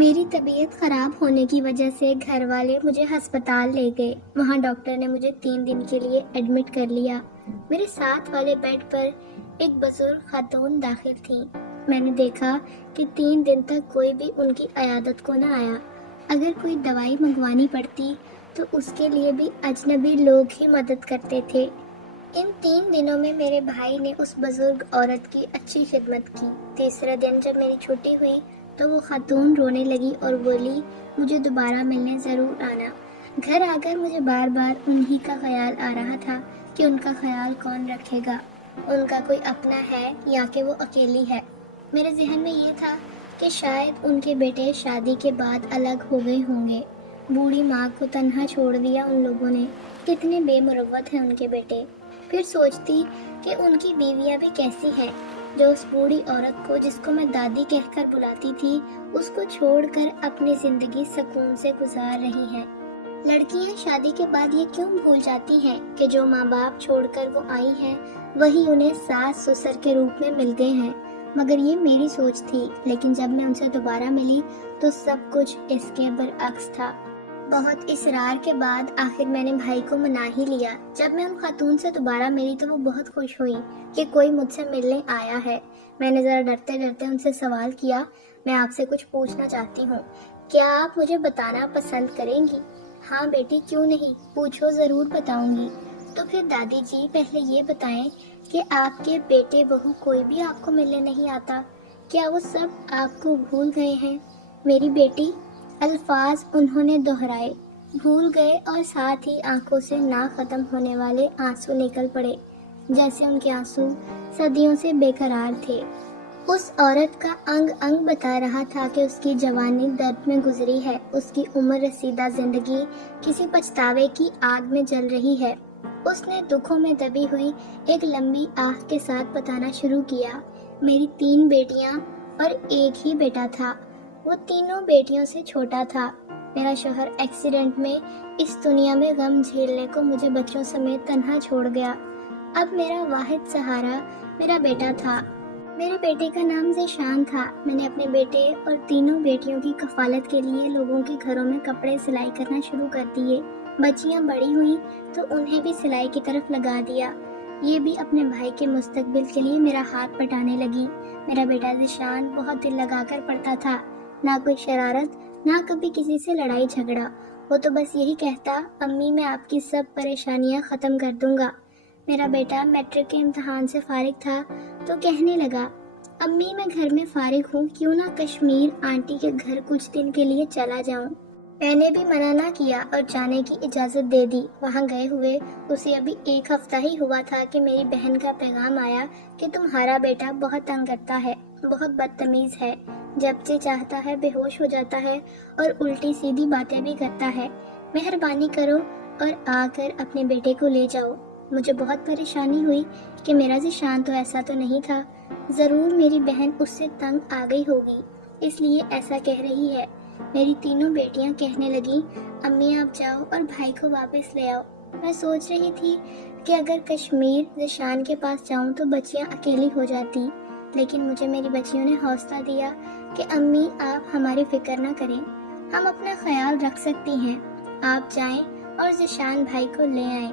میری طبیعت خراب ہونے کی وجہ سے گھر والے مجھے ہسپتال لے گئے۔ وہاں ڈاکٹر نے مجھے 3 دن کے لیے ایڈمٹ کر لیا۔ میرے ساتھ والے بیڈ پر ایک بزرگ خاتون داخل تھیں۔ میں نے دیکھا کہ 3 دن تک کوئی بھی ان کی عیادت کو نہ آیا۔ اگر کوئی دوائی منگوانی پڑتی تو اس کے لیے بھی اجنبی لوگ ہی مدد کرتے تھے۔ ان 3 دنوں میں میرے بھائی نے اس بزرگ عورت کی اچھی خدمت کی۔ تیسرے دن جب میری چھٹی ہوئی تو وہ خاتون رونے لگی اور بولی مجھے دوبارہ ملنے ضرور آنا۔ گھر آ کر مجھے بار بار انہی کا خیال آ رہا تھا کہ ان کا خیال کون رکھے گا، ان کا کوئی اپنا ہے یا کہ وہ اکیلی ہے۔ میرے ذہن میں یہ تھا کہ شاید ان کے بیٹے شادی کے بعد الگ ہو گئے ہوں گے۔ بوڑھی ماں کو تنہا چھوڑ دیا ان لوگوں نے، کتنے بے مروت ہیں ان کے بیٹے۔ پھر سوچتی کہ ان کی بیویاں بھی کیسی ہیں جو اس بوڑھی عورت کو، جس کو میں دادی کہہ کر بلاتی تھی، اس کو چھوڑ کر اپنی زندگی سکون سے گزار رہی ہیں۔ لڑکیاں شادی کے بعد یہ کیوں بھول جاتی ہیں کہ جو ماں باپ چھوڑ کر وہ آئی ہیں وہی انہیں ساس سسر کے روپ میں مل گئے ہیں۔ مگر یہ میری سوچ تھی، لیکن جب میں ان سے دوبارہ ملی تو سب کچھ اس کے برعکس تھا۔ بہت اصرار کے بعد آخر میں نے بھائی کو منا ہی لیا۔ جب میں ان خاتون سے دوبارہ ملی تو وہ بہت خوش ہوئی کہ کوئی مجھ سے ملنے آیا ہے۔ میں نے ذرا ڈرتے ڈرتے ان سے سوال کیا، میں آپ سے کچھ پوچھنا چاہتی ہوں، کیا آپ مجھے بتانا پسند کریں گی؟ ہاں بیٹی، کیوں نہیں، پوچھو، ضرور بتاؤں گی۔ تو پھر دادی جی پہلے یہ بتائیں کہ آپ کے بیٹے بہو کوئی بھی آپ کو ملنے نہیں آتا؟ کیا وہ سب آپ کو بھول گئے ہیں؟ میری بیٹی، الفاظ انہوں نے دہرائے، بھول گئے، اور ساتھ ہی آنکھوں سے نہ ختم ہونے والے آنسو نکل پڑے، جیسے ان کے آنسو صدیوں سے بے قرار تھے۔ اس عورت کا انگ انگ بتا رہا تھا کہ اس کی جوانی درد میں گزری ہے، اس کی عمر رسیدہ زندگی کسی پچھتاوے کی آگ میں جل رہی ہے۔ اس نے دکھوں میں دبی ہوئی ایک لمبی آہ کے ساتھ بتانا شروع کیا، میری 3 بیٹیاں اور ایک ہی بیٹا تھا، وہ تینوں بیٹیوں سے چھوٹا تھا۔ میرا شوہر ایکسیڈنٹ میں اس دنیا میں غم جھیلنے کو مجھے بچوں سمیت تنہا چھوڑ گیا۔ اب میرا واحد سہارا میرا بیٹا تھا۔ میرے بیٹے کا نام ذیشان تھا۔ میں نے اپنے بیٹے اور تینوں بیٹیوں کی کفالت کے لیے لوگوں کے گھروں میں کپڑے سلائی کرنا شروع کر دیے۔ بچیاں بڑی ہوئیں تو انہیں بھی سلائی کی طرف لگا دیا۔ یہ بھی اپنے بھائی کے مستقبل کے لیے میرا ہاتھ پٹانے لگی۔ میرا بیٹا ذیشان بہت دل لگا کر پڑھتا تھا، نہ کوئی شرارت، نہ کبھی کسی سے لڑائی جھگڑا۔ وہ تو بس یہی کہتا، امی میں آپ کی سب پریشانیاں ختم کر دوں گا۔ میرا بیٹا میٹرک کے امتحان سے فارغ تھا تو کہنے لگا، امی میں گھر میں فارغ ہوں، کیوں نہ کشمیر آنٹی کے گھر کچھ دن کے لیے چلا جاؤں۔ میں نے بھی منع نہ کیا اور جانے کی اجازت دے دی۔ وہاں گئے ہوئے اسے ابھی 1 ہفتہ ہی ہوا تھا کہ میری بہن کا پیغام آیا کہ تمہارا بیٹا بہت تنگ کرتا ہے، بہت بدتمیز ہے، جب سے چاہتا ہے بے ہوش ہو جاتا ہے اور الٹی سیدھی باتیں بھی کرتا ہے، مہربانی کرو اور آ کر اپنے بیٹے کو لے جاؤ۔ مجھے بہت پریشانی ہوئی کہ میرا ذیشان تو ایسا تو نہیں تھا، ضرور میری بہن اس سے تنگ آ گئی ہوگی، اس لیے ایسا کہہ رہی ہے۔ میری تینوں بیٹیاں کہنے لگیں، امی آپ جاؤ اور بھائی کو واپس لے آؤ۔ میں سوچ رہی تھی کہ اگر کشمیر ذیشان کے پاس جاؤں تو بچیاں اکیلی ہو جاتی، لیکن مجھے میری بچیوں نے حوصلہ دیا کہ امی آپ ہماری فکر نہ کریں، ہم اپنا خیال رکھ سکتی ہیں، آپ جائیں اور ذیشان بھائی کو لے آئیں۔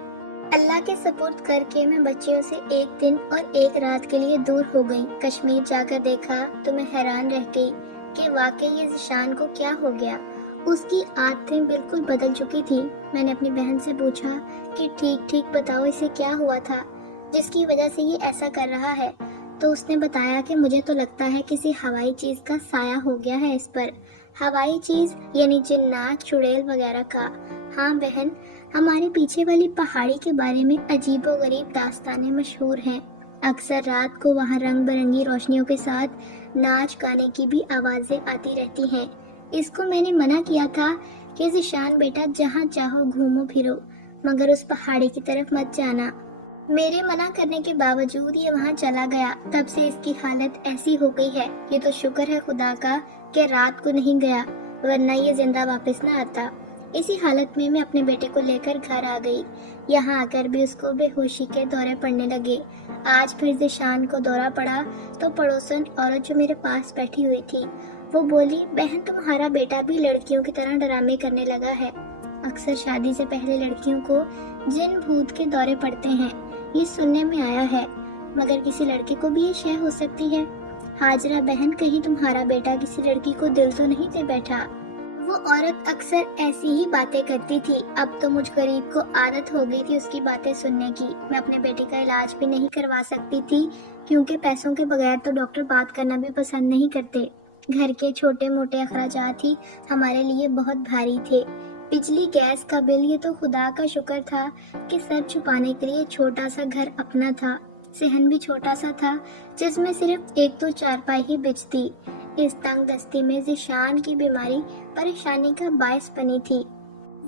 اللہ کے سپرد کر کے میں بچیوں سے 1 دن اور 1 رات کے لیے دور ہو گئی۔ کشمیر جا کر دیکھا تو میں حیران رہ گئی کہ واقعی یہ ذیشان کو کیا ہو گیا۔ اس کی عادتیں بالکل بدل چکی تھی۔ میں نے اپنی بہن سے پوچھا کہ ٹھیک بتاؤ اسے کیا ہوا تھا جس کی وجہ سے یہ ایسا کر رہا ہے، تو اس نے بتایا کہ مجھے تو لگتا ہے کسی ہوائی چیز کا سایہ ہو گیا ہے اس پر۔ ہوائی چیز یعنی جنات، چڑیل وغیرہ کا۔ ہاں بہن، ہمارے پیچھے والی پہاڑی کے بارے میں عجیب و غریب داستانیں مشہور ہیں۔ اکثر رات کو وہاں رنگ برنگی روشنیوں کے ساتھ ناچ گانے کی بھی آوازیں آتی رہتی ہیں۔ اس کو میں نے منع کیا تھا کہ ذیشان بیٹا جہاں چاہو گھومو پھرو، مگر اس پہاڑی کی طرف مت جانا۔ میرے منع کرنے کے باوجود یہ وہاں چلا گیا، تب سے اس کی حالت ایسی ہو گئی ہے۔ یہ تو شکر ہے خدا کا کہ رات کو نہیں گیا، ورنہ یہ زندہ واپس نہ آتا۔ اسی حالت میں اپنے بیٹے کو لے کر گھر آ گئی۔ یہاں آ کر بھی اس کو بے ہوشی کے دورے پڑنے لگے۔ آج پھر ذیشان کو دورہ پڑا تو پڑوسن عورت جو میرے پاس بیٹھی ہوئی تھی وہ بولی، بہن تمہارا بیٹا بھی لڑکیوں کی طرح ڈرامے کرنے لگا ہے۔ اکثر شادی سے پہلے لڑکیوں کو جن بھوت کے دورے پڑتے ہیں، یہ سننے میں آیا ہے، مگر کسی لڑکے کو بھی یہ شے ہو سکتی ہے؟ ہاجرہ بہن، کہیں تمہارا بیٹا کسی لڑکی کو دل تو نہیں دے بیٹھا؟ وہ عورت اکثر ایسی ہی باتیں کرتی تھی۔ اب تو مجھ غریب کو عادت ہو گئی تھی اس کی باتیں سننے کی۔ میں اپنے بیٹے کا علاج بھی نہیں کروا سکتی تھی، کیونکہ پیسوں کے بغیر تو ڈاکٹر بات کرنا بھی پسند نہیں کرتے۔ گھر کے چھوٹے موٹے اخراجات ہی ہمارے لیے بہت بھاری تھے۔ بجلی، گیس کا بل، یہ تو خدا کا شکر تھا کہ سر چھپانے کے لیے چھوٹا سا گھر اپنا تھا۔ صحن بھی چھوٹا سا تھا، جس میں صرف ایک تو چارپائی ہی بچتی۔ اس تنگ دستی میں ذیشان کی بیماری پریشانی کا باعث بنی تھی۔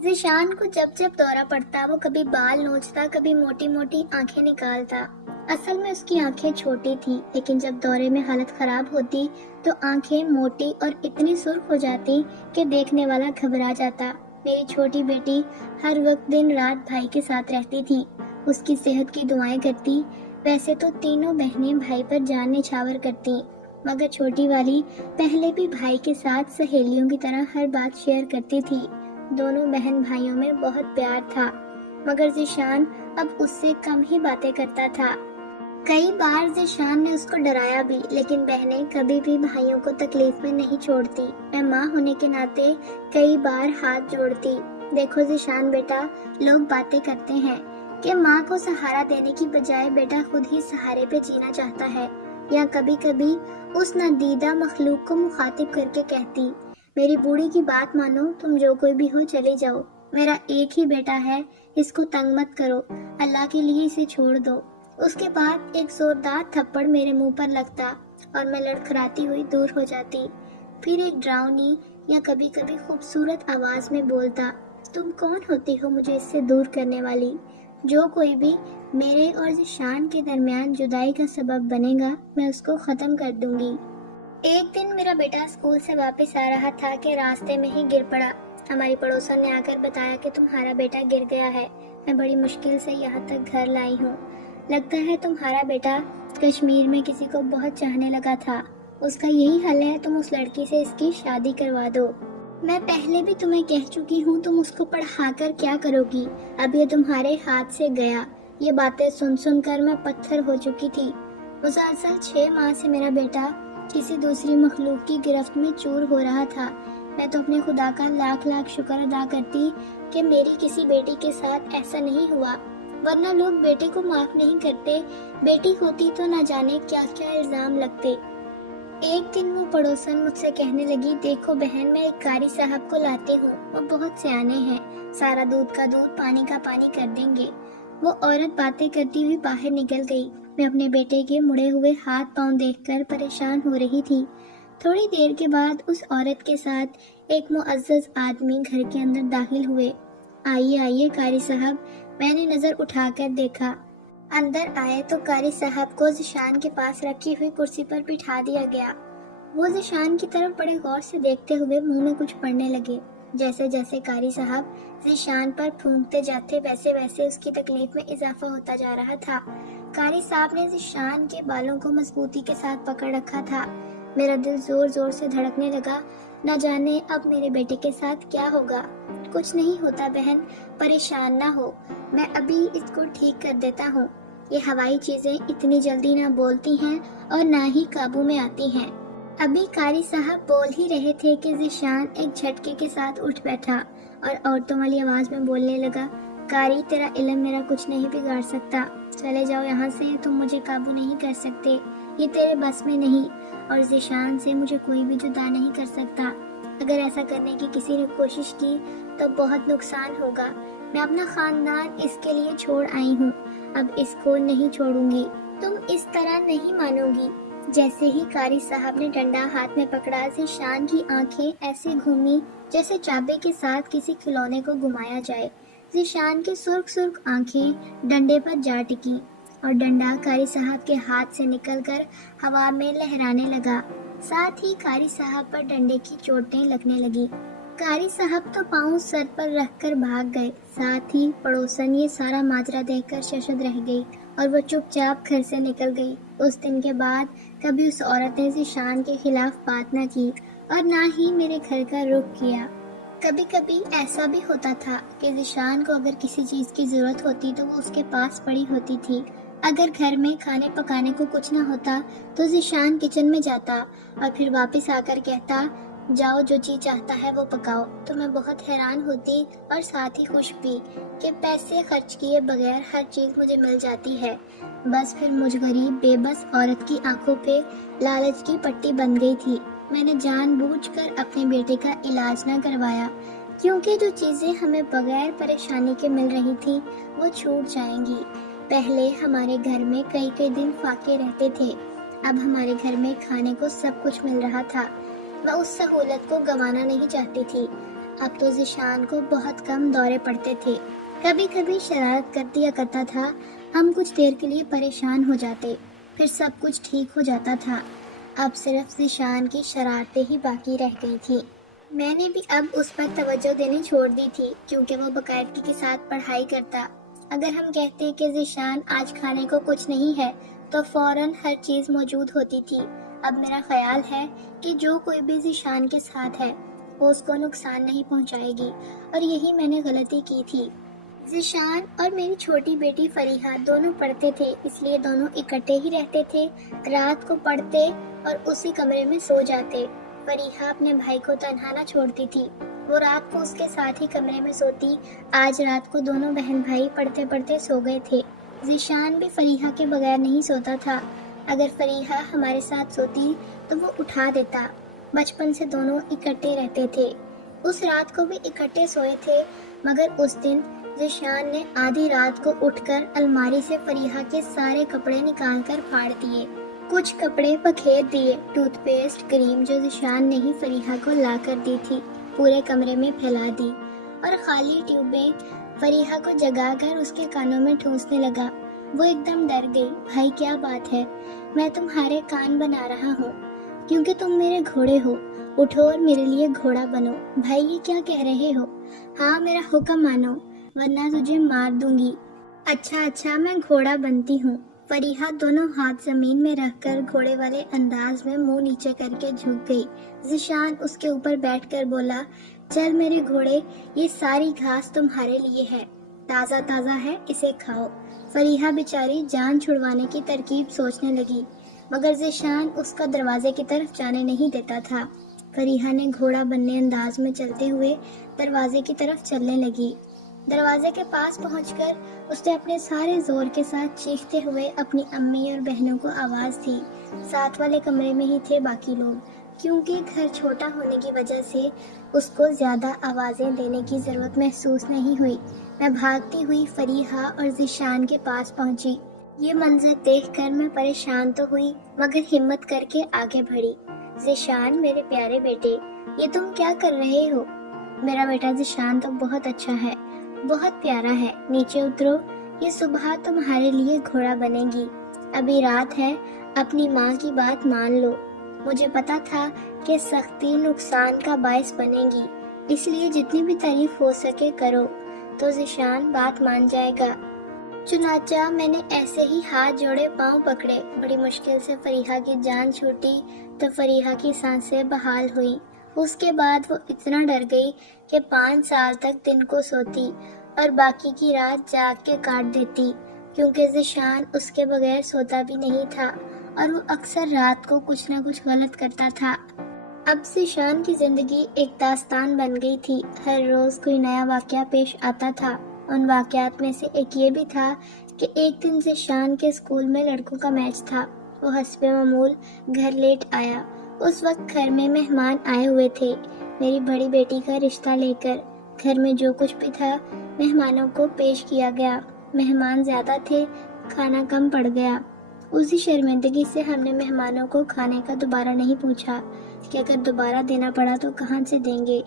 ذیشان کو جب جب دورہ پڑتا، وہ کبھی بال نوچتا، کبھی موٹی موٹی آنکھیں نکالتا۔ اصل میں اس کی آنکھیں چھوٹی تھی، لیکن جب دورے میں حالت خراب ہوتی تو آنکھیں موٹی اور اتنی سرخ ہو جاتی کہ دیکھنے والا گھبرا جاتا۔ میری چھوٹی بیٹی ہر وقت دن رات بھائی کے ساتھ رہتی تھی، اس کی صحت کی دعائیں کرتی۔ ویسے تو تینوں بہنیں بھائی پر جان نچھاور کرتی، مگر چھوٹی والی پہلے بھی بھائی کے ساتھ سہیلیوں کی طرح ہر بات شیئر کرتی تھی۔ دونوں بہن بھائیوں میں بہت پیار تھا، مگر ذیشان اب اس سے کم ہی باتیں کرتا تھا۔ کئی بار ذیشان نے اس کو ڈرایا بھی، لیکن بہنیں کبھی بھی بھائیوں کو تکلیف میں نہیں چھوڑتی۔ میں ماں ہونے کے ناطے کئی بار ہاتھ جوڑتی۔ دیکھو ذیشان بیٹا، لوگ باتیں کرتے ہیں کہ ماں کو سہارا دینے کی بجائے بیٹا خود ہی سہارے پہ جینا چاہتا ہے، یا کبھی کبھی اس نادیدہ مخلوق کو مخاطب کر کے کہتی، میری بوڑھی کی بات مانو، تم جو کوئی بھی ہو چلے جاؤ، میرا ایک ہی بیٹا ہے، اس کو تنگ مت کرو، اللہ کے لیے اسے چھوڑ دو۔ اس کے بعد ایک زوردار تھپڑ میرے منہ پر لگتا اور میں لڑکھڑاتی ہوئی دور ہو جاتی۔ پھر ایک ڈراؤنی یا کبھی کبھی خوبصورت آواز میں بولتا، تم کون ہوتی ہو مجھے اس سے دور کرنے والی؟ جو کوئی بھی میرے اور ذیشان کے درمیان جدائی کا سبب بنے گا، میں اس کو ختم کر دوں گی۔ ایک دن میرا بیٹا اسکول سے واپس آ رہا تھا کہ راستے میں ہی گر پڑا۔ ہماری پڑوسن نے آ کر بتایا کہ تمہارا بیٹا گر گیا ہے۔ میں بڑی مشکل سے یہاں تک گھر لائی ہوں۔ لگتا ہے تمہارا بیٹا کشمیر میں کسی کو بہت چاہنے لگا تھا، اس کا یہی حل ہے، تم اس لڑکی سے اس کی شادی کروا دو۔ میں پہلے بھی تمہیں کہہ چکی ہوں، تم اس کو پڑھا کر کیا کرو گی؟ اب یہ تمہارے ہاتھ سے گیا۔ یہ باتیں سن سن کر میں پتھر ہو چکی تھی۔ مسلسل 6 ماہ سے میرا بیٹا کسی دوسری مخلوق کی گرفت میں چور ہو رہا تھا۔ میں تو اپنے خدا کا لاکھ لاکھ شکر ادا کرتی کہ میری کسی بیٹی کے ساتھ ایسا نہیں ہوا، ورنہ لوگ بیٹے کو معاف نہیں کرتے، بیٹی ہوتی تو نہ جانے کیا کیا الزام لگتے۔ ایک دن وہ پڑوسن مجھ سے کہنے لگی، دیکھو بہن، میں ایک قاری صاحب کو لاتی ہوں، وہ بہت سیانے ہیں، سارا دودھ کا دودھ پانی کا پانی کر دیں گے۔ وہ عورت باتیں کرتی ہوئی باہر نکل گئی۔ میں اپنے بیٹے کے مڑے ہوئے ہاتھ پاؤں دیکھ کر پریشان ہو رہی تھی۔ تھوڑی دیر کے بعد اس عورت کے ساتھ ایک معزز آدمی گھر کے اندر داخل ہوئے۔ آئیے آئیے قاری صاحب۔ میں نے نظر اٹھا کر دیکھا۔ اندر آئے تو قاری صاحب کو ذیشان کے پاس رکھی ہوئی کرسی پر بٹھا دیا گیا۔ وہ ذیشان کی طرف بڑے غور سے دیکھتے ہوئے منہ میں کچھ پڑھنے لگے۔ جیسے جیسے قاری صاحب ذیشان پر پھونکتے جاتے، ویسے ویسے اس کی تکلیف میں اضافہ ہوتا جا رہا تھا۔ قاری صاحب نے ذیشان کے بالوں کو مضبوطی کے ساتھ پکڑ رکھا تھا۔ میرا دل زور زور سے دھڑکنے لگا، نہ جانے اب میرے بیٹے کے ساتھ کیا ہوگا۔ کچھ نہیں ہوتا بہن، پریشان نہ ہو، میں ابھی اس کو ٹھیک کر دیتا ہوں۔ یہ ہوائی چیزیں اتنی جلدی نہ بولتی ہیں اور نہ ہی قابو میں آتی ہیں۔ ابھی قاری صاحب بول ہی رہے تھے کہ ذیشان ایک جھٹکے کے ساتھ اٹھ بیٹھا اور عورتوں والی آواز میں بولنے لگا، قاری تیرا علم میرا کچھ نہیں بگاڑ سکتا، چلے جاؤ یہاں سے، تم مجھے قابو نہیں کر سکتے، یہ تیرے بس میں نہیں، اور ذیشان سے مجھے کوئی بھی جدا نہیں کر سکتا۔ اگر ایسا کرنے کی کسی نے کوشش کی تو بہت نقصان ہوگا۔ میں اپنا خاندان اس کے لیے چھوڑ آئی ہوں، اب اس کو نہیں چھوڑوں گی۔ تم اس طرح نہیں مانو گی۔ جیسے ہی قاری صاحب نے ڈنڈا ہاتھ میں پکڑا، ذیشان کی آنکھیں ایسے گھومی جیسے چابے کے ساتھ کسی کھلونے کو گھمایا جائے۔ ذیشان کی سرخ سرخ آنکھیں ڈنڈے پر جا ٹکی اور ڈنڈا قاری صاحب کے ہاتھ سے نکل کر ہوا میں لہرانے لگا، ساتھ ہی قاری صاحب پر ڈنڈے کی چوٹیں لگنے لگی۔ قاری صاحب تو پاؤں سر پر رکھ کر بھاگ گئے، ساتھ ہی پڑوسن یہ سارا ماجرا دیکھ کر ششد رہ گئی اور وہ چپ چاپ گھر سے نکل گئی۔ اس دن کے بعد کبھی اس عورت نے ذیشان کے خلاف بات نہ کی اور نہ ہی میرے گھر کا رخ کیا۔ کبھی کبھی ایسا بھی ہوتا تھا کہ ذیشان کو اگر کسی چیز کی ضرورت ہوتی تو وہ اس کے پاس پڑی ہوتی تھی۔ اگر گھر میں کھانے پکانے کو کچھ نہ ہوتا تو ذیشان کچن میں جاتا اور پھر واپس آ کر کہتا، جاؤ جو چیز چاہتا ہے وہ پکاؤ۔ تو میں بہت حیران ہوتی اور ساتھ ہی خوش بھی کہ پیسے خرچ کیے بغیر ہر چیز مجھے مل جاتی ہے۔ بس پھر مجھ غریب بے بس عورت کی آنکھوں پہ لالچ کی پٹی بن گئی تھی۔ میں نے جان بوجھ کر اپنے بیٹے کا علاج نہ کروایا، کیونکہ جو چیزیں ہمیں بغیر پریشانی کے مل رہی تھی وہ چھوٹ جائیں گی۔ پہلے ہمارے گھر میں کئی کئی دن فاقے رہتے تھے، اب ہمارے گھر میں کھانے کو سب کچھ مل رہا تھا۔ میں اس سہولت کو گنوانا نہیں چاہتی تھی۔ اب تو ذیشان کو بہت کم دورے پڑتے تھے، کبھی کبھی شرارت کرتا تھا، ہم کچھ دیر کے لیے پریشان ہو جاتے، پھر سب کچھ ٹھیک ہو جاتا تھا۔ اب صرف ذیشان کی شرارتیں ہی باقی رہ گئی تھی۔ میں نے بھی اب اس پر توجہ دینی چھوڑ دی تھی، کیونکہ وہ باقاعدگی کے ساتھ پڑھائی کرتا۔ اگر ہم کہتے کہ ذیشان آج کھانے کو کچھ نہیں ہے تو فوراً ہر چیز موجود ہوتی تھی۔ اب میرا خیال ہے کہ جو کوئی بھی ذیشان کے ساتھ ہے وہ اس کو نقصان نہیں پہنچائے گی، اور یہی میں نے غلطی کی تھی۔ ذیشان اور میری چھوٹی بیٹی فریحہ دونوں پڑھتے تھے، اس لیے دونوں اکٹھے ہی رہتے تھے۔ رات کو پڑھتے اور اسی کمرے میں سو جاتے۔ فریحہ اپنے بھائی کو تنہا نہ چھوڑتی تھی، وہ رات کو اس کے ساتھ ہی کمرے میں سوتی۔ آج رات کو دونوں بہن بھائی پڑھتے پڑھتے سو گئے تھے۔ ذیشان بھی فریحہ کے بغیر نہیں سوتا تھا۔ اگر فریحہ ہمارے ساتھ سوتی تو وہ اٹھا دیتا۔ بچپن سے دونوں اکٹھے رہتے تھے۔ اس رات کو بھی اکٹھے سوئے تھے، مگر اس دن ذیشان نے آدھی رات کو اٹھ کر الماری سے فریحہ کے سارے کپڑے نکال کر پھاڑ دیے، کچھ کپڑے بکھیر دیے۔ ٹوتھ پیسٹ کریم جو ذیشان نے ہی فریحہ کو لا کر دی تھی پورے کمرے میں پھیلا دی، اور خالی ٹیوبیں فریحہ کو جگا کر اس کے کانوں میں ٹھونسنے لگا۔ وہ ایک دم ڈر گئی۔ بھائی کیا بات ہے؟ میں تمہارے کان بنا رہا ہوں کیونکہ تم میرے گھوڑے ہو، اٹھو اور میرے لیے گھوڑا بنو۔ بھائی یہ کیا کہہ رہے ہو؟ ہاں میرا حکم مانو ورنہ تجھے مار دوں گی۔ اچھا میں گھوڑا بنتی ہوں۔ فریحہ دونوں ہاتھ زمین میں رکھ کر گھوڑے والے انداز میں منہ نیچے کر کے جھک گئی۔ ذیشان اس کے اوپر بیٹھ کر بولا، چل میرے گھوڑے، یہ ساری گھاس تمہارے لیے ہے، تازہ تازہ ہے، اسے کھاؤ۔ فریحہ بیچاری جان چھڑوانے کی ترکیب سوچنے لگی، مگر ذیشان اس کا دروازے کی طرف جانے نہیں دیتا تھا۔ فریحہ نے گھوڑا بننے انداز میں چلتے ہوئے دروازے کی طرف چلنے لگی۔ دروازے کے پاس پہنچ کر اس نے اپنے سارے زور کے ساتھ چیختے ہوئے اپنی امی اور بہنوں کو آواز دی۔ ساتھ والے کمرے میں ہی تھے باقی لوگ، کیونکہ گھر چھوٹا ہونے کی وجہ سے اس کو زیادہ آوازیں دینے کی ضرورت محسوس نہیں ہوئی۔ میں بھاگتی ہوئی فریحہ اور ذیشان کے پاس پہنچی۔ یہ منظر دیکھ کر میں پریشان تو ہوئی، مگر ہمت کر کے آگے بڑھی۔ ذیشان میرے پیارے بیٹے، یہ تم کیا کر رہے ہو؟ میرا بیٹا ذیشان تو بہت اچھا ہے، بہت پیارا ہے، نیچے اترو، یہ صبح تمہارے لیے گھوڑا بنے گی۔ ابھی رات ہے، اپنی ماں کی بات مان لو۔ مجھے پتا تھا کہ سختی نقصان کا باعث بنے گی، اس لیے جتنی بھی تعریف ہو سکے کرو تو ذیشان بات مان جائے گا۔ چنانچہ میں نے ایسے ہی ہاتھ جوڑے پاؤں پکڑے، بڑی مشکل سے فریحہ کی جان چھوٹی تو فریحہ کی سانسیں بحال ہوئی۔ اس کے بعد وہ اتنا ڈر گئی کہ 5 سال تک دن کو سوتی اور باقی کی رات جاگ کے کاٹ دیتی، کیونکہ ذیشان اس کے بغیر سوتا بھی نہیں تھا اور وہ اکثر رات کو کچھ نہ کچھ غلط کرتا تھا۔ اب ذیشان کی زندگی ایک داستان بن گئی تھی، ہر روز کوئی نیا واقعہ پیش آتا تھا۔ ان واقعات میں سے ایک یہ بھی تھا کہ ایک دن ذیشان کے اسکول میں لڑکوں کا میچ تھا۔ وہ حسب معمول گھر لیٹ آیا۔ اس وقت گھر میں مہمان آئے ہوئے تھے، میری بڑی بیٹی کا رشتہ لے کر۔ گھر میں جو کچھ بھی تھا مہمانوں کو پیش کیا گیا۔ مہمان زیادہ تھے، کھانا کم پڑ گیا۔ اسی شرمندگی سے ہم نے مہمانوں کو کھانے کا دوبارہ نہیں پوچھا کہ اگر دوبارہ دینا پڑا تو کہاں سے دیں گے۔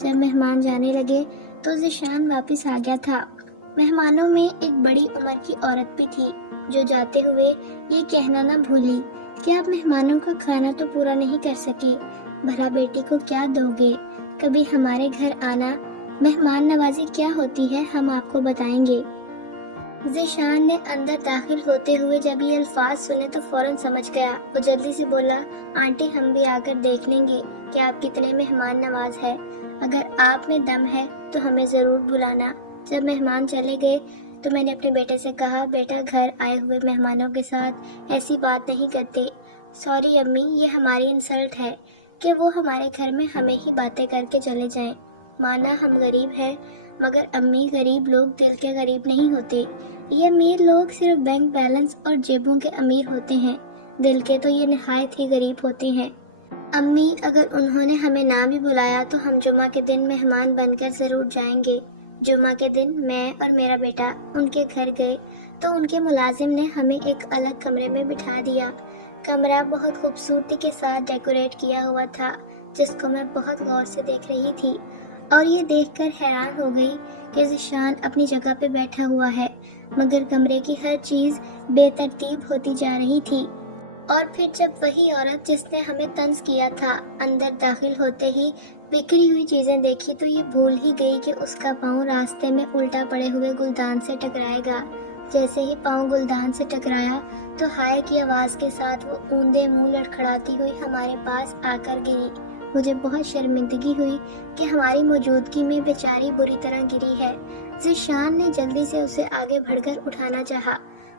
جب مہمان جانے لگے تو ذیشان واپس آ گیا تھا۔ مہمانوں میں ایک بڑی عمر کی عورت بھی تھی، جو جاتے ہوئے یہ کہنا نہ بھولی کہ آپ مہمانوں کا کھانا تو پورا نہیں کر سکے، بھلا بیٹی کو کیا دو گے؟ کبھی ہمارے گھر آنا، مہمان نوازی کیا ہوتی ہے ہم آپ کو بتائیں گے۔ ذیشان نے اندر داخل ہوتے ہوئے جب یہ الفاظ سنے تو فوراً سمجھ گیا۔ وہ جلدی سے بولا، آنٹی ہم بھی آ کر دیکھ لیں گے کہ آپ کتنے مہمان نواز ہے۔ اگر آپ میں دم ہے تو ہمیں ضرور بلانا۔ جب مہمان چلے گئے تو میں نے اپنے بیٹے سے کہا، بیٹا گھر آئے ہوئے مہمانوں کے ساتھ ایسی بات نہیں کرتے۔ سوری امی، یہ ہماری انسلٹ ہے کہ وہ ہمارے گھر میں ہمیں ہی باتیں کر کے چلے جائیں۔ مانا ہم غریب ہیں، مگر امی غریب لوگ دل کے غریب نہیں ہوتے۔ یہ امیر لوگ صرف بینک بیلنس اور جیبوں کے امیر ہوتے ہیں، دل کے تو یہ نہایت ہی غریب ہوتے ہیں۔ امی اگر انہوں نے ہمیں نہ بھی بلایا تو ہم جمعہ کے دن مہمان بن کر ضرور جائیں گے۔ جمعہ کے دن میں اور میرا بیٹا ان کے گھر گئے تو ان کے ملازم نے ہمیں ایک الگ کمرے میں بٹھا دیا۔ کمرہ بہت خوبصورتی کے ساتھ ڈیکوریٹ کیا ہوا تھا، جس کو میں بہت غور سے دیکھ رہی تھی اور یہ دیکھ کر حیران ہو گئی کہ ذیشان اپنی جگہ پہ بیٹھا ہوا ہے، مگر کمرے کی ہر چیز بے ترتیب ہوتی جا رہی تھی۔ اور پھر جب وہی عورت جس نے ہمیں طنز کیا تھا اندر داخل ہوتے ہی بکھری ہوئی چیزیں دیکھی تو یہ بھول ہی گئی کہ اس کا پاؤں راستے میں الٹا پڑے ہوئے گلدان سے ٹکرائے گا۔ جیسے ہی پاؤں گلدان سے ٹکرایا تو ہائے کی آواز کے ساتھ وہ اوندے منہ لڑکھڑاتی ہوئی ہمارے پاس آ کر گری۔ مجھے بہت شرمندگی ہوئی کہ ہماری موجودگی میں بیچاری بری طرح گری ہے۔ ذیشان نے جلدی سے اسے آگے بڑھ کر اٹھانا چاہا،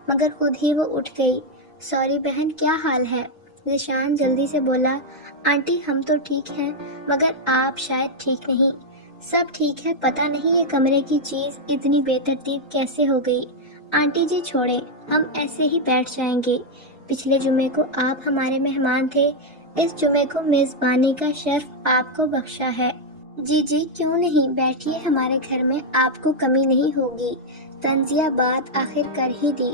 مگر خود ہی وہ اٹھ گئی۔ سوری بہن، کیا حال ہے؟ ذیشان جلدی سے بولا، آنٹی ہم تو ٹھیک ہیں، مگر آپ شاید ٹھیک نہیں۔ سب ٹھیک ہے، پتہ نہیں یہ کمرے کی چیز اتنی بے ترتیب کیسے ہو گئی۔ آنٹی جی چھوڑیں، ہم ایسے ہی بیٹھ جائیں گے۔ پچھلے جمعے کو آپ ہمارے مہمان تھے، اس جمعے کو میزبانی کا شرف آپ کو بخشا ہے۔ جی جی کیوں نہیں، بیٹھیے، ہمارے گھر میں آپ کو کمی نہیں ہوگی۔ تنزیہ بات آخر کر ہی دی۔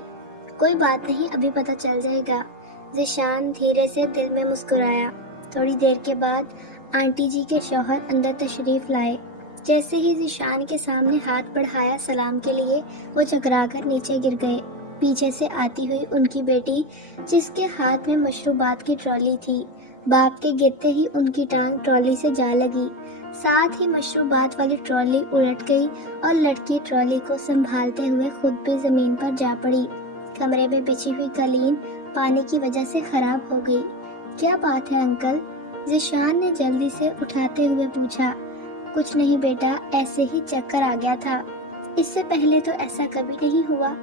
کوئی بات نہیں، ابھی پتہ چل جائے گا۔ ذیشان دھیرے سے دل میں مسکرایا۔ تھوڑی دیر کے بعد آنٹی جی کے شوہر اندر تشریف لائے۔ جیسے ہی ذیشان کے سامنے ہاتھ بڑھایا سلام کے لیے، وہ چکرا کر نیچے گر گئے۔ پیچھے سے آتی ہوئی ان کی بیٹی، جس کے ہاتھ میں مشروبات کی ٹرالی تھی، باپ کے گرتے ہی ان کی ٹانگ ٹرالی سے جا لگی، ساتھ ہی مشروبات والی ٹرالی الٹ گئی اور لڑکی ٹرالی کو سنبھالتے ہوئے خود بھی زمین پر جا پڑی۔ کمرے میں بچھی ہوئی قالین پانی کی وجہ سے خراب ہو گئی۔ کیا بات ہے انکل؟ ذیشان نے جلدی سے اٹھاتے ہوئے پوچھا۔ کچھ نہیں بیٹا، ایسے ہی چکر آ گیا تھا، اس سے پہلے تو ایسا کبھی نہیں ہوا۔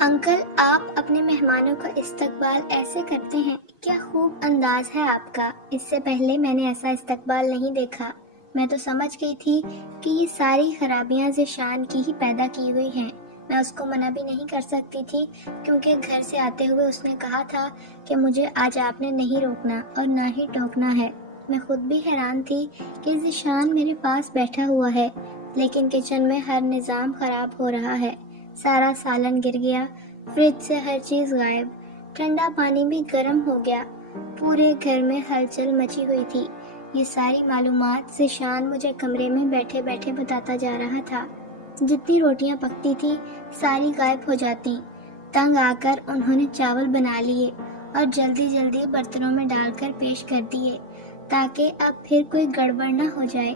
انکل آپ اپنے مہمانوں کا استقبال ایسے کرتے ہیں، کیا خوب انداز ہے آپ کا، اس سے پہلے میں نے ایسا استقبال نہیں دیکھا۔ میں تو سمجھ گئی تھی کہ یہ ساری خرابیاں ذیشان کی ہی پیدا کی ہوئی ہیں۔ میں اس کو منع بھی نہیں کر سکتی تھی کیونکہ گھر سے آتے ہوئے اس نے کہا تھا کہ مجھے آج آپ نے نہیں روکنا اور نہ ہی ٹوکنا ہے۔ میں خود بھی حیران تھی کہ ذیشان میرے پاس بیٹھا ہوا ہے، لیکن کچن میں ہر نظام خراب ہو رہا ہے۔ سارا سالن گر گیا، فریج سے ہر چیز غائب، ٹھنڈا پانی بھی گرم ہو گیا، پورے گھر میں ہلچل مچی ہوئی تھی۔ یہ ساری معلومات ذیشان مجھے کمرے میں بیٹھے بیٹھے بتاتا جا رہا تھا۔ جتنی روٹیاں پکتی تھی ساری غائب ہو جاتی۔ تنگ آ کر انہوں نے چاول بنا لیے اور جلدی جلدی برتنوں میں ڈال کر پیش کر دیے تاکہ اب پھر کوئی گڑبڑ نہ ہو جائے۔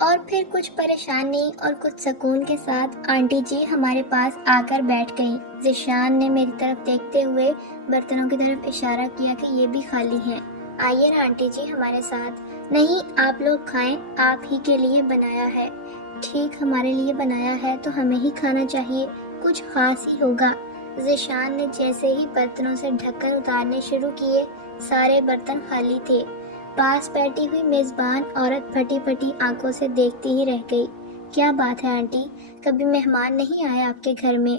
اور پھر کچھ پریشانی اور کچھ سکون کے ساتھ آنٹی جی ہمارے پاس آ کر بیٹھ گئیں۔ ذیشان نے میری طرف دیکھتے ہوئے برتنوں کی طرف اشارہ کیا کہ یہ بھی خالی ہیں۔ آئیے نا آنٹی جی ہمارے ساتھ۔ نہیں آپ لوگ کھائیں، آپ ہی کے لیے بنایا ہے۔ ٹھیک ہمارے لیے بنایا ہے تو ہمیں ہی کھانا چاہیے، کچھ خاص ہی ہوگا۔ ذیشان نے جیسے ہی برتنوں سے ڈھکن اتارنے شروع کیے، سارے برتن خالی تھے۔ پاس بیٹھی ہوئی میزبان عورت پھٹی پھٹی آنکھوں سے دیکھتی ہی رہ گئی۔ کیا بات ہے آنٹی، کبھی مہمان نہیں آئے آپ کے گھر میں؟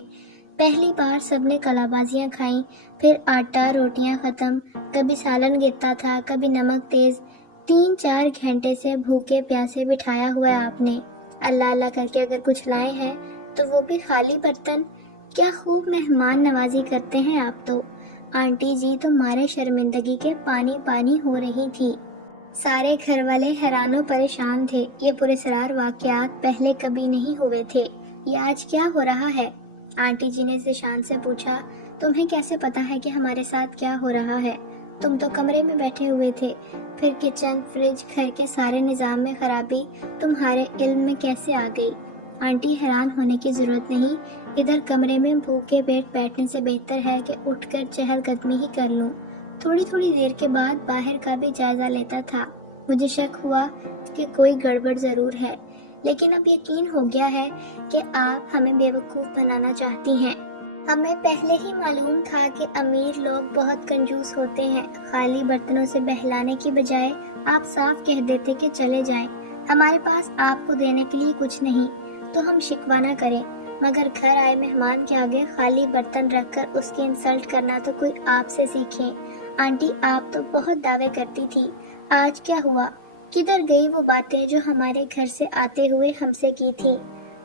پہلی بار سب نے کلا بازیاں کھائیں، پھر آٹا روٹیاں ختم، کبھی سالن گرتا تھا، کبھی نمک تیز۔ 3-4 گھنٹے سے بھوکے پیاسے بٹھایا ہوا ہے آپ نے، اللہ اللہ کر کے اگر کچھ لائے ہیں تو وہ بھی خالی برتن۔ کیا خوب مہمان نوازی کرتے ہیں آپ تو۔ آنٹی جی تو مارے شرمندگی کے پانی پانی ہو رہی تھی۔ سارے گھر والے حیران و پریشان تھے، یہ پراسرار واقعات پہلے کبھی نہیں ہوئے تھے۔ یہ آج کیا ہو رہا ہے؟ آنٹی جی نے ذیشان سے پوچھا۔ تمہیں کیسے پتا ہے کہ ہمارے ساتھ کیا ہو رہا ہے؟ تم تو کمرے میں بیٹھے ہوئے تھے، پھر کچن، فریج، گھر کے سارے نظام میں خرابی تمہارے علم میں کیسے آ گئی؟ آنٹی حیران ہونے کی ضرورت نہیں، ادھر کمرے میں بھوکے پیٹ بیٹھنے سے بہتر ہے کہ اٹھ کر چہل قدمی ہی کر لوں۔ تھوڑی دیر کے بعد باہر کا بھی جائزہ لیتا تھا۔ مجھے شک ہوا کہ کوئی گڑبڑ ضرور ہے، لیکن اب یقین ہو گیا ہے کہ آپ ہمیں بیوقوف بنانا چاہتی ہیں۔ ہمیں پہلے ہی معلوم تھا کہ امیر لوگ بہت کنجوس ہوتے ہیں۔ خالی برتنوں سے بہلانے کی بجائے آپ صاف کہہ دیتے کہ چلے جائیں، ہمارے پاس آپ کو دینے کے لیے کچھ نہیں، تو ہم شکوہ نہ کریں، مگر گھر آئے مہمان کے آگے خالی برتن رکھ کر اس کی انسلٹ کرنا تو کوئی آپ سے سیکھیں۔ آنٹی آپ تو بہت دعوے کرتی تھی، آج کیا ہوا؟ کدھر گئی وہ باتیں جو ہمارے گھر سے آتے ہوئے ہم سے کی تھی؟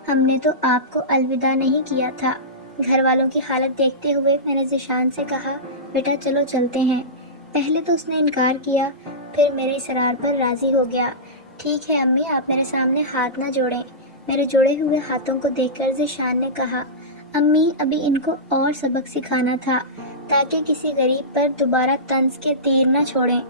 ہم نے تو آپ کو الوداع نہیں کیا تھا۔ گھر والوں کی حالت دیکھتے ہوئے میں نے ذیشان سے کہا، بیٹا چلو چلتے ہیں۔ پہلے تو اس نے انکار کیا، پھر میرے اصرار پر راضی ہو گیا۔ ٹھیک ہے امی، آپ میرے سامنے ہاتھ نہ جوڑیں۔ میرے جوڑے ہوئے ہاتھوں کو دیکھ کر ذیشان نے کہا، امی ابھی ان کو اور سبق سکھانا تھا تاکہ کسی غریب پر دوبارہ طنز کے تیر نہ چھوڑیں۔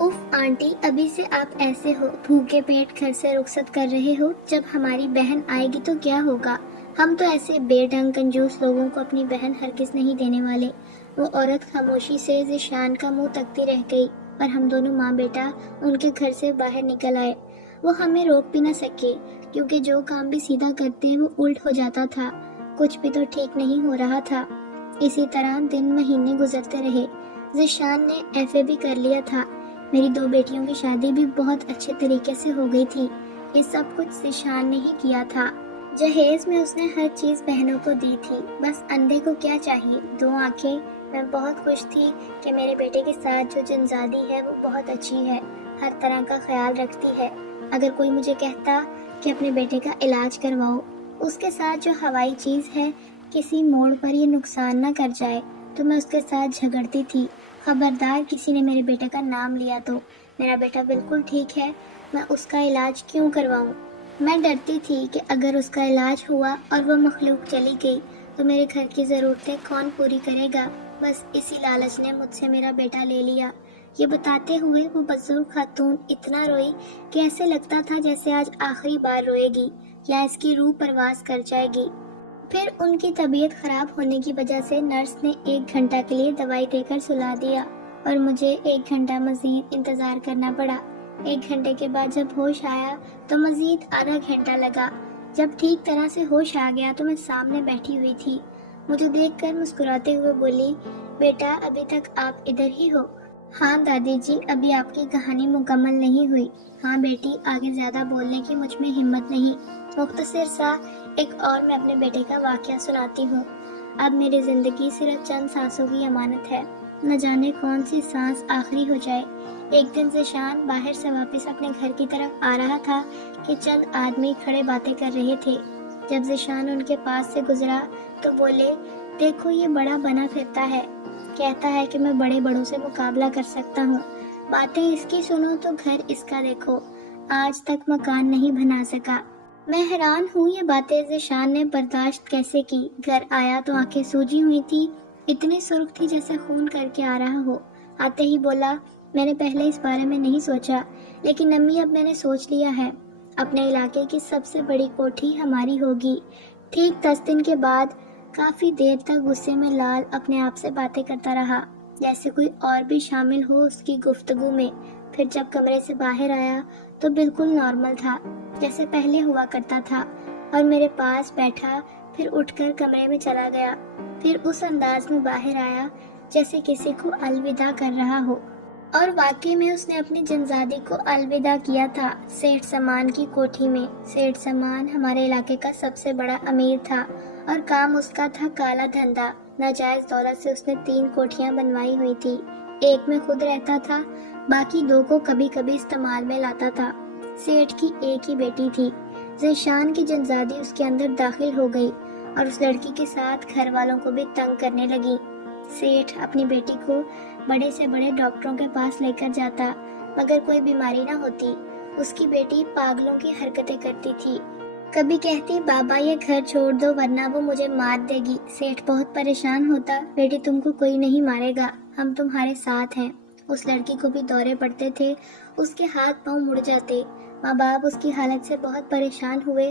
اف آنٹی، ابھی سے آپ ایسے ہو، بھوکے پیٹ گھر سے رخصت کر رہے ہو، جب ہماری بہن آئے گی تو کیا ہوگا؟ ہم تو ایسے بے ڈھنگ کنجوس لوگوں کو اپنی بہن ہرگز نہیں دینے والے۔ وہ عورت خاموشی سے ذیشان کا منہ تکتی رہ گئی اور ہم دونوں ماں بیٹا ان کے گھر سے باہر نکل آئے۔ وہ ہمیں روک بھی نہ سکے، کیونکہ جو کام بھی سیدھا کرتے وہ الٹ ہو جاتا تھا۔ کچھ بھی تو ٹھیک نہیں ہو رہا تھا۔ اسی طرح دن مہینے گزرتے رہے۔ ذیشان نے ایف اے بھی کر لیا تھا۔ میری 2 بیٹیوں کی شادی بھی بہت اچھے طریقے سے ہو گئی تھی۔ یہ سب کچھ ذیشان نے ہی کیا تھا۔ جہیز میں اس نے ہر چیز بہنوں کو دی تھی، بس اندھے کو کیا چاہیے، 2 آنکھیں۔ میں بہت خوش تھی کہ میرے بیٹے کے ساتھ جو جنزادی ہے وہ بہت اچھی ہے، ہر طرح کا خیال رکھتی ہے۔ اگر کوئی مجھے کہتا کہ اپنے بیٹے کا علاج کرواؤ، اس کے ساتھ جو ہوائی چیز ہے کسی موڑ پر یہ نقصان نہ کر جائے، تو میں اس کے ساتھ جھگڑتی تھی۔ خبردار کسی نے میرے بیٹے کا نام لیا تو میرا بیٹا بالکل ٹھیک ہے، میں اس کا علاج کیوں کرواؤں؟ میں ڈرتی تھی کہ اگر اس کا علاج ہوا اور وہ مخلوق چلی گئی تو میرے گھر کی ضرورتیں کون پوری کرے گا؟ بس اسی لالچ نے مجھ سے میرا بیٹا لے لیا۔ یہ بتاتے ہوئے وہ بزرگ خاتون اتنا روئی کہ ایسے لگتا تھا جیسے آج آخری بار روئے گی یا اس کی روح پرواز کر جائے گی۔ پھر ان کی طبیعت خراب ہونے کی وجہ سے نرس نے 1 گھنٹہ کے لیے دوائی دے کر سلا دیا اور مجھے 1 گھنٹہ مزید انتظار کرنا پڑا۔ 1 گھنٹے کے بعد جب ہوش آیا تو مزید آدھا گھنٹہ لگا۔ جب ٹھیک طرح سے ہوش آ گیا تو میں سامنے بیٹھی ہوئی تھی۔ مجھے دیکھ کر مسکراتے ہوئے بولی، بیٹا ابھی تک آپ ادھر ہی ہو؟ ہاں دادی جی، ابھی آپ کی کہانی مکمل نہیں ہوئی۔ ہاں بیٹی، آگے زیادہ بولنے کی مجھ میں ہمت نہیں۔ مختصر سا ایک اور میں اپنے بیٹے کا واقعہ سناتی ہوں۔ اب میری زندگی صرف چند سانسوں کی امانت ہے، نہ جانے کون سی سانس آخری ہو جائے۔ ایک دن ذیشان باہر سے واپس اپنے گھر کی طرف آ رہا تھا کہ چند آدمی کھڑے باتیں کر رہے تھے۔ جب ذیشان ان کے پاس سے گزرا تو بولے، دیکھو یہ بڑا بنا پھرتا ہے، کہتا ہے کہ میں بڑے بڑوں سے مقابلہ کر سکتا ہوں۔ باتیں اس کی سنو تو گھر اس کا دیکھو، آج تک مکان نہیں بنا سکا۔ میں حیران ہوں یہ باتیں ذیشان نے برداشت کیسے کی۔ گھر آیا تو آنکھیں سوجی ہوئی تھی، اتنی سرخ تھی جیسے خون کر کے آ رہا ہو۔ آتے ہی بولا، میں نے پہلے اس بارے میں نہیں سوچا، لیکن امی اب میں نے سوچ لیا ہے، اپنے علاقے کی سب سے بڑی کوٹھی ہماری ہوگی۔ ٹھیک 10 دن کے بعد کافی دیر تک غصے میں لال اپنے آپ سے باتیں کرتا رہا، جیسے کوئی اور بھی شامل ہو اس کی گفتگو میں۔ پھر جب کمرے سے باہر آیا تو بالکل نارمل تھا، جیسے پہلے ہوا کرتا تھا، اور میرے پاس بیٹھا، پھر اٹھ کر کمرے میں چلا گیا، پھر اس انداز میں باہر آیا جیسے کسی کو الوداع کر رہا ہو۔ اور واقعی میں اس نے اپنی جنزادی کو الوداع کیا تھا، سیٹھ سمان کی کوٹھی میں۔ سیٹھ سمان ہمارے علاقے کا سب سے بڑا امیر تھا اور کام اس کا تھا کالا دھندا۔ ناجائز دولت سے اس نے 3 کوٹھیاں بنوائی ہوئی تھی۔ ایک میں خود رہتا تھا، باقی 2 کو کبھی کبھی استعمال میں لاتا تھا۔ سیٹھ کی ایک ہی بیٹی تھی۔ ذیشان کی جنزادی اس کے اندر داخل ہو گئی اور اس لڑکی کے ساتھ گھر والوں کو بھی تنگ کرنے لگی۔ سیٹھ اپنی بیٹی کو بڑے سے بڑے ڈاکٹروں کے پاس لے کر جاتا، مگر کوئی بیماری نہ ہوتی۔ اس کی بیٹی پاگلوں کی حرکتیں کرتی تھی، کبھی کہتی بابا یہ گھر چھوڑ دو ورنہ وہ مجھے مار دے گی۔ سیٹھ بہت پریشان ہوتا، بیٹی تم کو کوئی نہیں مارے گا، ہم تمہارے ساتھ ہیں۔ اس لڑکی کو بھی دورے پڑتے تھے، اس کے ہاتھ پاؤں مڑ جاتے۔ ماں باپ اس کی حالت سے بہت پریشان ہوئے،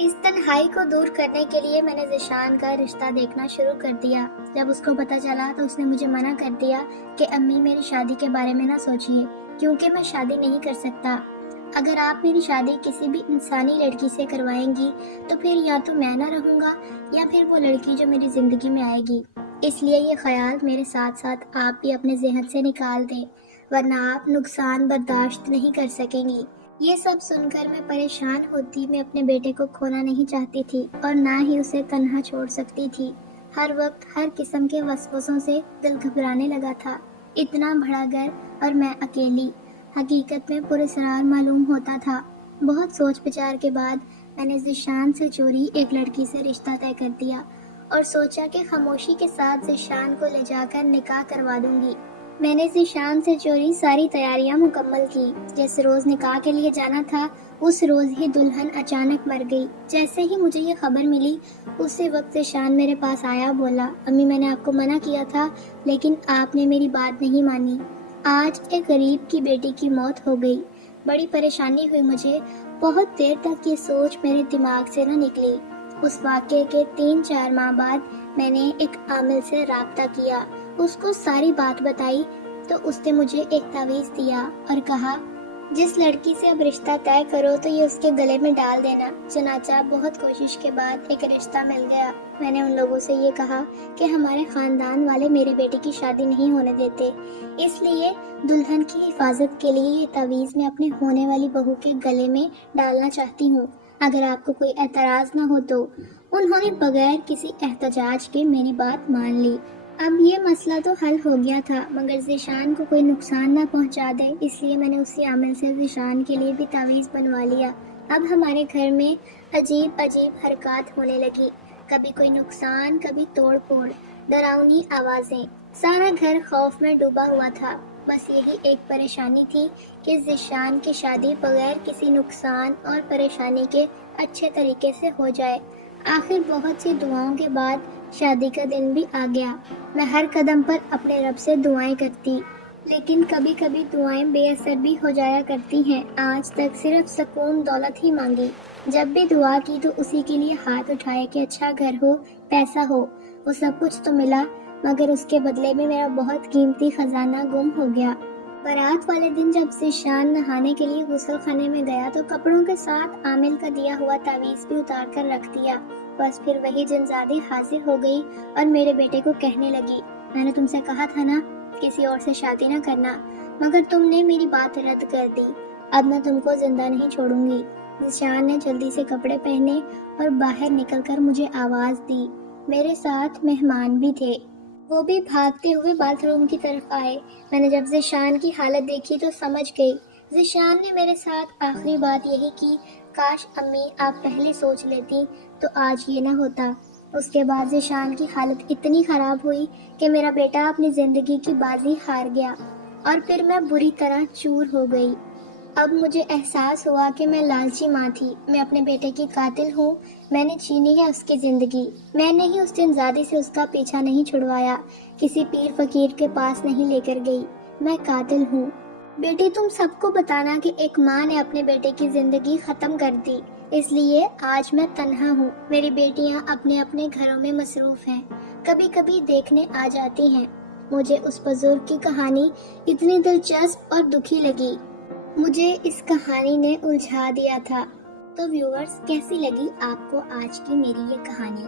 اس تنہائی کو دور کرنے کے لیے میں نے ذیشان کا رشتہ دیکھنا شروع کر دیا۔ جب اس کو پتہ چلا تو اس نے مجھے منع کر دیا کہ امی میری شادی کے بارے میں نہ سوچیے، کیونکہ میں شادی نہیں کر سکتا۔ اگر آپ میری شادی کسی بھی انسانی لڑکی سے کروائیں گی تو پھر یا تو میں نہ رہوں گا یا پھر وہ لڑکی جو میری زندگی میں آئے گی۔ اس لیے یہ خیال میرے ساتھ ساتھ آپ بھی اپنے ذہن سے نکال دیں، ورنہ آپ نقصان برداشت نہیں کر سکیں گی۔ یہ سب سن کر میں پریشان ہوتی، میں اپنے بیٹے کو کھونا نہیں چاہتی تھی اور نہ ہی اسے تنہا چھوڑ سکتی تھی۔ ہر وقت ہر قسم کے وسوسوں سے دل گھبرانے لگا تھا۔ اتنا بڑا گھر اور میں اکیلی، حقیقت میں پراسرار معلوم ہوتا تھا۔ بہت سوچ بچار کے بعد میں نے ذیشان سے چوری ایک لڑکی سے رشتہ طے کر دیا اور سوچا کہ خاموشی کے ساتھ ذیشان کو لے جا کر نکاح کروا دوں گی۔ میں نے ذیشان سے چوری ساری تیاریاں مکمل کی۔ جس روز نکاح کے لیے جانا تھا اس روز ہی دلہن اچانک مر گئی۔ جیسے ہی مجھے یہ خبر ملی اسی وقت ذیشان میرے پاس آیا، بولا امی میں نے آپ کو منع کیا تھا لیکن آپ نے میری بات نہیں مانی۔ آج ایک غریب کی بیٹی کی موت ہو گئی۔ بڑی پریشانی ہوئی مجھے، بہت دیر تک یہ سوچ میرے دماغ سے نہ نکلی۔ اس واقعے کے 3-4 ماہ بعد میں نے ایک عامل سے رابطہ کیا، اس کو ساری بات بتائی تو اس نے مجھے ایک تعویذ دیا اور کہا جس لڑکی سے اب رشتہ طے کرو تو یہ اس کے گلے میں ڈال دینا۔ چنانچہ بہت کوشش کے بعد ایک رشتہ مل گیا۔ میں نے ان لوگوں سے یہ کہا کہ ہمارے خاندان والے میرے بیٹے کی شادی نہیں ہونے دیتے، اس لیے دلہن کی حفاظت کے لیے یہ تعویذ میں اپنے ہونے والی بہو کے گلے میں ڈالنا چاہتی ہوں، اگر آپ کو کوئی اعتراض نہ ہو تو۔ انہوں نے بغیر کسی احتجاج کے میری بات مان لی۔ اب یہ مسئلہ تو حل ہو گیا تھا، مگر ذیشان کو کوئی نقصان نہ پہنچا دے، اس لیے میں نے اسی عامل سے ذیشان کے لیے بھی تعویذ بنوا لیا۔ اب ہمارے گھر میں عجیب حرکات ہونے لگی، کبھی کوئی نقصان، کبھی توڑ پھوڑ، ڈراؤنی آوازیں۔ سارا گھر خوف میں ڈوبا ہوا تھا۔ بس یہی ایک پریشانی تھی کہ ذیشان کی شادی بغیر کسی نقصان اور پریشانی کے اچھے طریقے سے ہو جائے۔ آخر بہت سی دعاؤں کے بعد شادی کا دن بھی آ گیا۔ میں ہر قدم پر اپنے رب سے دعائیں کرتی، لیکن کبھی کبھی دعائیں بے اثر بھی ہو جایا کرتی ہیں۔ آج تک صرف سکون دولت ہی مانگی، جب بھی دعا کی تو اسی کے لیے ہاتھ اٹھائے کہ اچھا گھر ہو، پیسہ ہو۔ وہ سب کچھ تو ملا، مگر اس کے بدلے میں میرا بہت قیمتی خزانہ گم ہو گیا۔ بارات والے دن جب ذیشان نہانے کے لیے غسل خانے میں گیا تو کپڑوں کے ساتھ عامل کا دیا ہوا تعویذ بھی اتار کر رکھ دیا۔ بس پھر وہی جنزادی حاضر ہو گئی اور میرے بیٹے کو کہنے لگی میں نے تم سے کہا تھا نا کسی اور سے شادی نہ کرنا، مگر تم نے میری بات رد کر دی، اب میں تم کو زندہ نہیں چھوڑوں گی۔ ذیشان نے جلدی سے کپڑے پہنے اور باہر نکل کر مجھے آواز دی۔ میرے ساتھ مہمان بھی تھے، وہ بھی بھاگتے ہوئے باتھ روم کی طرف آئے۔ میں نے جب ذیشان کی حالت دیکھی تو سمجھ گئی۔ ذیشان نے میرے ساتھ آخری بات یہی کی، کاش امی آپ پہلے سوچ لیتی تو آج یہ نہ ہوتا۔ اس کے بعد ذیشان کی حالت اتنی خراب ہوئی کہ میرا بیٹا اپنی زندگی کی بازی ہار گیا اور پھر میں بری طرح چور ہو گئی۔ اب مجھے احساس ہوا کہ میں لالچی ماں تھی، میں اپنے بیٹے کی قاتل ہوں۔ میں نے چھینی ہے اس کی زندگی، میں نے ہی اس جنزادی سے اس کا پیچھا نہیں چھڑوایا، کسی پیر فقیر کے پاس نہیں لے کر گئی، میں قاتل ہوں۔ بیٹی تم سب کو بتانا کہ ایک ماں نے اپنے بیٹے کی زندگی ختم کر دی، اس لیے آج میں تنہا ہوں۔ میری بیٹیاں اپنے اپنے گھروں میں مصروف ہیں، کبھی کبھی دیکھنے آ جاتی ہیں۔ مجھے اس بزرگ کی کہانی اتنی دلچسپ اور دکھی لگی، مجھے اس کہانی نے الجھا دیا تھا۔ تو ویورز، کیسی لگی آپ کو آج کی میری یہ کہانی؟